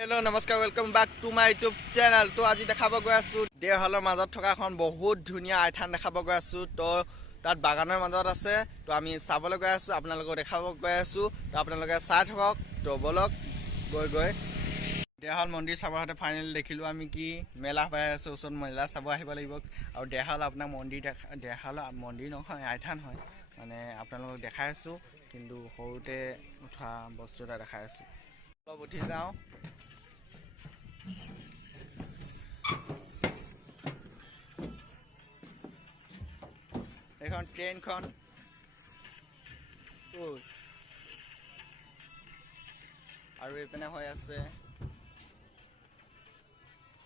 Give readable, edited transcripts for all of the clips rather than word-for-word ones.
Hello नमस्कार welcome back to my YouTube channel. तो आज देखाब गई आसो देवहाলৰ মাজত থকা এখন বহুত ধুনীয়া আইথান দেখাব গৈ আছো। তো তাত বাগানৰ মাজত আছে। তো আমি চাবলৈ গৈ আছো, আপোনালোকক দেখাব গৈ আছো। তো আপোনালোকে চাই থাকক। তো বলক গৈ দেওহাল মন্দিৰ চাবৰ হাতে ফাইনেলি দেখিলো আমি কি মেলা হৈ আছে। ওচৰত মেলা চাব আহিব লাগিব। আৰু দেওহাল আপোনাৰ মন্দিৰ দেওহাল মন্দিৰ নহয় আইথান হয়, মানে আপোনালোকক দেখাই আছো। কিন্তু সৰুতে উঠা বস্তু এটা দেখাই আছো। অলপ উঠি যাওঁ। এখন ট্ৰেইনখন আৰু এইপিনে হৈ আছে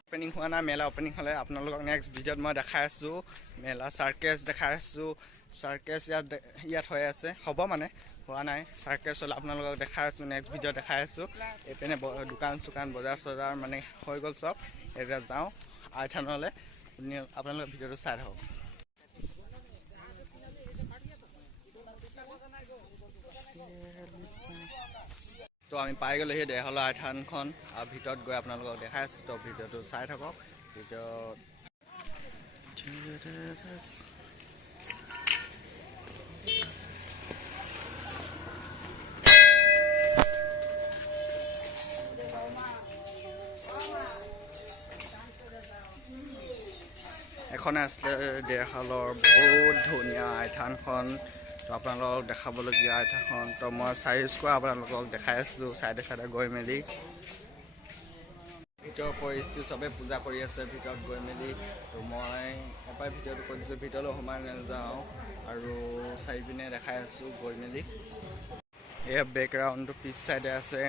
ওপেনিং হোৱা নাই। মেলা ওপেনিং হ'লে আপোনালোকক নেক্সট ভিডিঅ'ত মই দেখাই আছোঁ। মেলা চাৰ্কেছ দেখাই আছোঁ। চাৰ্কেছ ইয়াত হৈ আছে, হ'ব মানে হোৱা নাই। চাৰ্কেছ হ'লে আপোনালোকক দেখাই আছোঁ, নেক্সট ভিডিঅ'ত দেখাই আছোঁ। এইপিনে দোকান চোকান বজাৰ চজাৰ মানে হৈ গ'ল চব। এতিয়া যাওঁ আইথানলৈ, আপোনালোকে ভিডিঅ'টো চাই থাকক। তো আমি পাই গ'লো সেই দেওহালৰ আইথানখন, আৰু ভিতৰত গৈ আপোনালোকক দেখাই আছোঁ। তো ভিডিঅ'টো চাই থাকক। ভিডিঅ'ত এখন আছিলে দেওহালৰ বহুত ধুনীয়া আইথানখন। তো আপোনালোকক দেখাবলগীয়া আইথানখন। তো মই চাইজ কৰা আপোনালোকক দেখাই আছিলোঁ চাইডে চাইডে গৈ মেলি। ভিতৰৰ পৰিস্থিতি চবেই পূজা কৰি আছে ভিতৰত গৈ মেলি। তো মই এবাৰ ভিডিঅ'টো কৈ দিছোঁ, ভিতৰলৈ সোমাই নাযাওঁ আৰু চাৰি পিনে দেখাই আছোঁ গৈ মেলি। এয়া বেকগ্ৰাউণ্ডটো পিছ চাইডে আছে।